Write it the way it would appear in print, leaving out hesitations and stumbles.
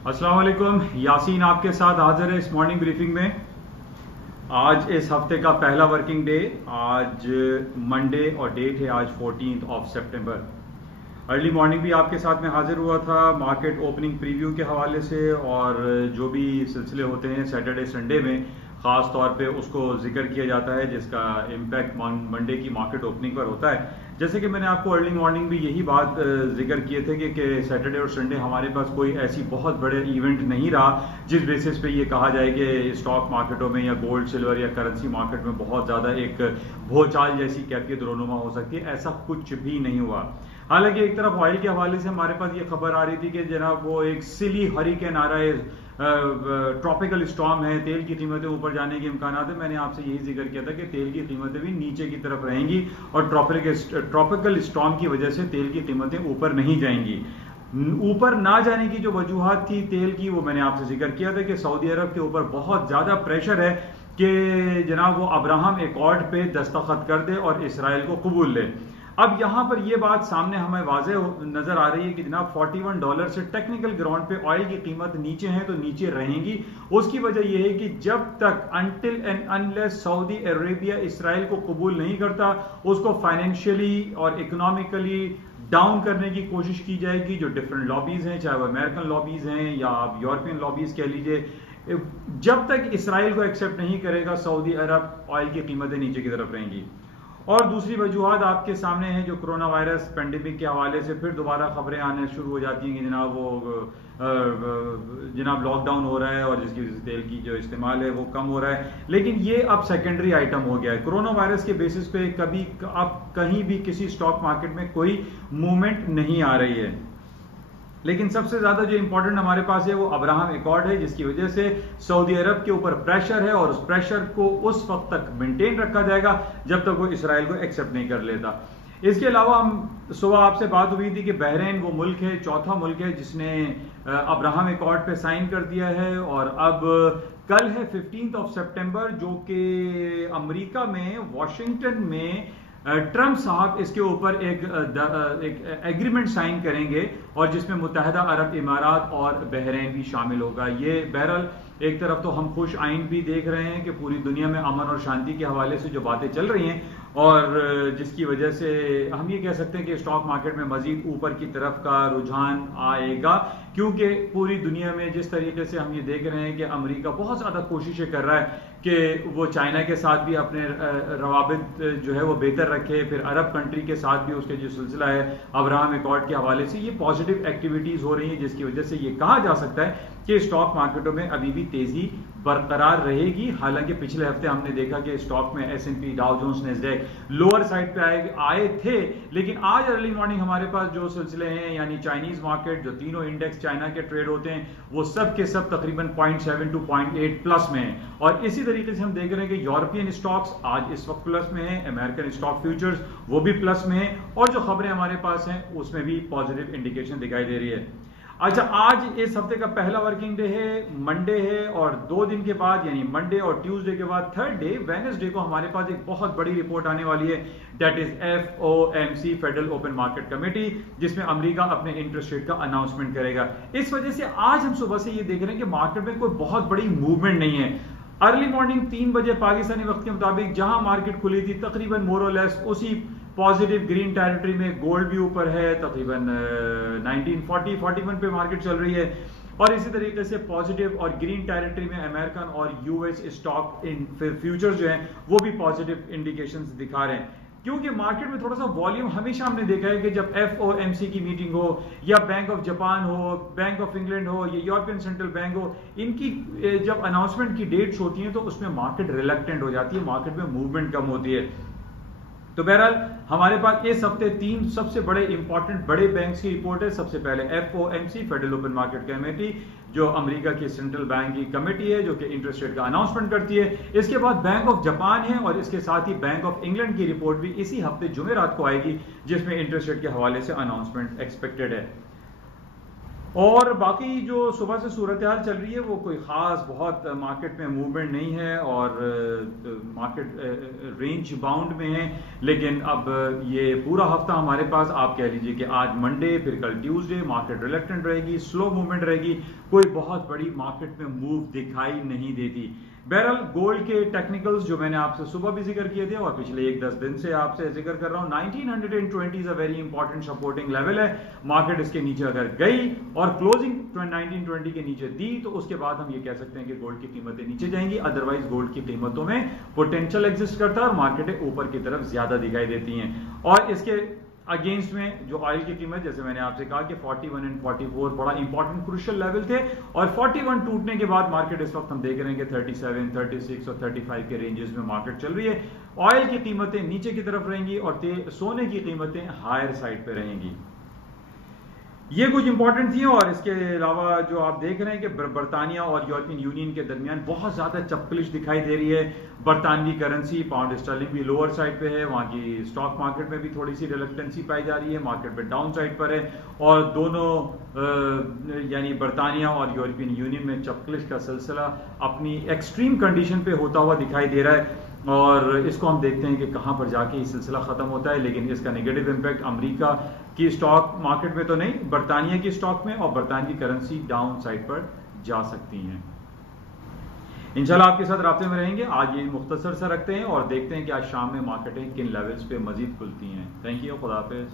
अस्सलाम वालेकुम, यासीन आपके साथ हाजिर है इस मॉर्निंग ब्रीफिंग में। आज इस हफ्ते का पहला वर्किंग डे, आज मंडे और डेट है आज 14 सितंबर। अर्ली मॉर्निंग भी आपके साथ में हाजिर हुआ था मार्केट ओपनिंग प्रीव्यू के हवाले से, और जो भी सिलसिले होते हैं सैटरडे संडे में ख़ास तौर पे उसको जिक्र किया जाता है जिसका इम्पैक्ट मंडे की मार्केट ओपनिंग पर होता है। जैसे कि मैंने आपको अर्ली मॉर्निंग भी यही बात जिक्र किए थे कि सैटरडे और संडे हमारे पास कोई ऐसी बहुत बड़े इवेंट नहीं रहा जिस बेसिस पे ये कहा जाए कि स्टॉक मार्केटों में या गोल्ड सिल्वर या करेंसी मार्केट में बहुत ज़्यादा एक भूचाल जैसी कैफियत रोनुमा हो सकती है। ऐसा कुछ भी नहीं हुआ। हालांकि एक तरफ ऑयल के हवाले से हमारे पास ये खबर आ रही थी कि जनाब वो एक सिली हरिकेन आ रहा है, ट्रॉपिकल स्टॉर्म है, तेल की कीमतें ऊपर जाने के इम्कान है। मैंने आपसे यही जिक्र किया था कि तेल की कीमतें भी नीचे की तरफ रहेंगी और ट्रॉपिकल स्टॉर्म की वजह से तेल की कीमतें ऊपर नहीं जाएंगी। ऊपर ना जाने की जो वजूहत थी तेल की, वो मैंने आपसे जिक्र किया था कि सऊदी अरब के ऊपर बहुत ज्यादा प्रेशर है कि जनाब वो अब्राहम एकॉर्ड पे दस्तखत कर दे और इसराइल को कबूल ले। अब यहां पर यह बात सामने हमें वाज़े नजर आ रही है कि जनाब $41 से टेक्निकल ग्राउंड पे ऑयल की कीमत नीचे है तो नीचे रहेंगी। उसकी वजह यह है कि जब तक until and unless Saudi Arabia Israel को कबूल नहीं करता उसको फाइनेंशियली और इकोनॉमिकली डाउन करने की कोशिश की जाएगी। जो डिफरेंट लॉबीज हैं, चाहे वो अमेरिकन लॉबीज हैं या आप यूरोपियन लॉबीज कह लीजिए, जब तक इसराइल को एक्सेप्ट नहीं करेगा सऊदी अरब ऑयल की कीमतें नीचे की तरफ रहेंगी। और दूसरी वजूहत आपके सामने है जो कोरोना वायरस पेंडेमिक के हवाले से फिर दोबारा खबरें आने शुरू हो जाती हैं कि जनाब वो जनाब लॉकडाउन हो रहा है और जिसकी वजह से तेल की जो इस्तेमाल है वो कम हो रहा है। लेकिन ये अब सेकेंडरी आइटम हो गया है। कोरोना वायरस के बेसिस पे कभी अब कहीं भी किसी स्टॉक मार्केट में कोई मूवमेंट नहीं आ रही है। लेकिन सबसे ज्यादा जो इंपॉर्टेंट हमारे पास है वो अब्राहम एकॉर्ड है, जिसकी वजह से सऊदी अरब के ऊपर प्रेशर है और उस प्रेशर को उस वक्त तक मेंटेन रखा जाएगा जब तक वो इसराइल को एक्सेप्ट नहीं कर लेता। इसके अलावा हम सुबह आपसे बात हुई थी कि बहरीन वो मुल्क है, चौथा मुल्क है जिसने अब्राहम एकॉर्ड पे साइन कर दिया है। और अब कल है 15 सितंबर, जो कि अमेरिका में वॉशिंगटन में ट्रंप साहब इसके ऊपर एक एग्रीमेंट साइन करेंगे और जिसमें मुत्तहदा अरब इमारात और बहरीन भी शामिल होगा। ये बहरहाल एक तरफ तो हम खुश आइन भी देख रहे हैं कि पूरी दुनिया में अमन और शांति के हवाले से जो बातें चल रही हैं और जिसकी वजह से हम ये कह सकते हैं कि स्टॉक मार्केट में मजीद ऊपर की तरफ का रुझान आएगा, क्योंकि पूरी दुनिया में जिस तरीके से हम ये देख रहे हैं कि अमेरिका बहुत ज़्यादा कोशिशें कर रहा है कि वो चाइना के साथ भी अपने रवाबित जो है वो बेहतर रखे, फिर अरब कंट्री के साथ भी उसके जो सिलसिला है अब्राहम एकॉर्ड के हवाले से ये पॉजिटिव एक्टिविटीज़ हो रही हैं, जिसकी वजह से ये कहा जा सकता है कि स्टॉक मार्केटों में अभी भी तेज़ी बरकरार रहेगी। हालांकि पिछले हफ्ते हमने देखा कि स्टॉक में S&P, Dow Jones, Nasdaq lower side पे आए थे, लेकिन आज अर्ली मॉर्निंग हमारे पास जो सिलसिले हैं यानी चाइनीज मार्केट, जो तीनों इंडेक्स चाइना के ट्रेड होते हैं, वो सब के सब तकरीबन 0.7 to 0.8 प्लस में हैं। और इसी तरीके से हम देख रहे हैं कि यूरोपियन स्टॉक्स आज इस वक्त प्लस में है, अमेरिकन स्टॉक फ्यूचर्स वो भी प्लस में है और जो खबरें हमारे पास हैं उसमें भी पॉजिटिव इंडिकेशन दिखाई दे रही है। अच्छा, आज इस हफ्ते का पहला वर्किंग डे है, मंडे है, और 2 दिन के बाद यानी मंडे और ट्यूसडे के बाद थर्ड डे वेडनेसडे को हमारे पास एक बहुत बड़ी रिपोर्ट आने वाली है, that is FOMC federal open market committee, जिसमें अमेरिका अपने इंटरेस्ट रेट का अनाउंसमेंट करेगा। इस वजह से आज हम सुबह से ये देख रहे हैं कि मार्केट में कोई बहुत बड़ी मूवमेंट नहीं है। अर्ली मॉर्निंग 3 बजे पाकिस्तानी वक्त के मुताबिक जहां मार्केट खुली थी तकरीबन मोर और लेस उसी पॉजिटिव ग्रीन टेरिटरी में, गोल्ड भी ऊपर है, तकरीबन 1940-41 पे मार्केट चल रही है। और इसी तरीके से पॉजिटिव और ग्रीन टेरिटरी में अमेरिकन और US स्टॉक इन फ्यूचर्स जो हैं वो भी पॉजिटिव इंडिकेशंस दिखा रहे हैं, क्योंकि मार्केट में थोड़ा सा वॉल्यूम हमेशा हमने देखा है कि जब FOMC की मीटिंग हो या बैंक ऑफ जापान हो, बैंक ऑफ इंग्लैंड हो या यूरोपियन सेंट्रल बैंक हो, इनकी जब अनाउंसमेंट की डेट्स होती हैं तो उसमें मार्केट रिलक्टेंट हो जाती है, मार्केट में मूवमेंट कम होती है। तो बहरहाल हमारे पास इस हफ्ते 3 सबसे बड़े इंपॉर्टेंट बड़े बैंक्स की रिपोर्ट है। सबसे पहले FOMC federal open market committee, जो अमेरिका की सेंट्रल बैंक की कमेटी है जो कि इंटरेस्ट रेट का अनाउंसमेंट करती है। इसके बाद बैंक ऑफ जापान है और इसके साथ ही बैंक ऑफ इंग्लैंड की रिपोर्ट भी इसी हफ्ते जुमेरात को आएगी, जिसमें इंटरेस्ट रेट के हवाले से अनाउंसमेंट एक्सपेक्टेड है। और बाकी जो सुबह से सूरत हाल चल रही है वो कोई ख़ास बहुत मार्केट में मूवमेंट नहीं है और मार्केट रेंज बाउंड में है। लेकिन अब ये पूरा हफ्ता हमारे पास, आप कह लीजिए कि आज मंडे, फिर कल ट्यूसडे, मार्केट रिलक्टेंट रहेगी, स्लो मूवमेंट रहेगी, कोई बहुत बड़ी मार्केट में मूव दिखाई नहीं देती। बहरहाल गोल्ड के टेक्निकल्स जो मैंने आपसे सुबह भी जिक्र किए थे और पिछले 1-10 दिन से आपसे जिक्र कर रहा हूं, 1920 a very important supporting level है। मार्केट इसके नीचे अगर गई और क्लोजिंग 1920 के नीचे दी तो उसके बाद हम ये कह सकते हैं कि गोल्ड की कीमतें नीचे जाएंगी। अदरवाइज गोल्ड की कीमतों में पोटेंशियल एग्जिस्ट करता है और मार्केटें ऊपर की तरफ ज्यादा दिखाई देती हैं। और इसके अगेंस्ट में जो ऑयल की कीमत, जैसे मैंने आपसे कहा कि 41 एंड 44 बड़ा इंपॉर्टेंट क्रूशियल लेवल थे और 41 टूटने के बाद मार्केट इस वक्त हम देख रहे हैं कि 37, 36 और 35 के रेंजेस में मार्केट चल रही है। ऑयल की कीमतें नीचे की तरफ रहेंगी और सोने की कीमतें हायर साइड पे रहेंगी। ये कुछ इंपॉर्टेंट थी। और इसके अलावा जो आप देख रहे हैं कि बरतानिया और यूरोपियन यूनियन के दरमियान बहुत ज्यादा चपकलिश दिखाई दे रही है। बरतानवी करेंसी पाउंड स्टर्लिंग भी लोअर साइड पे है, वहां की स्टॉक मार्केट में भी थोड़ी सी रिलक्टेंसी पाई जा रही है, मार्केट में डाउन साइड पर है। और दोनों यानी बरतानिया और यूरोपियन यूनियन में चपकलिश का सिलसिला अपनी एक्सट्रीम कंडीशन पे होता हुआ दिखाई दे रहा है और इसको हम देखते हैं कि कहां पर जाके ये सिलसिला खत्म होता है। लेकिन इसका नेगेटिव इंपैक्ट अमेरिका की स्टॉक मार्केट में तो नहीं, बरतानिया की स्टॉक में, और बरतानवी करेंसी डाउन साइड पर जा सकती हैं। इंशाल्लाह आपके साथ राब्ते में रहेंगे। आज ये मुख्तसर सा रखते हैं और देखते हैं कि आज शाम में मार्केटें किन लेवल्स पे मजीद खुलती हैं। थैंक यू, खुदा हाफिज।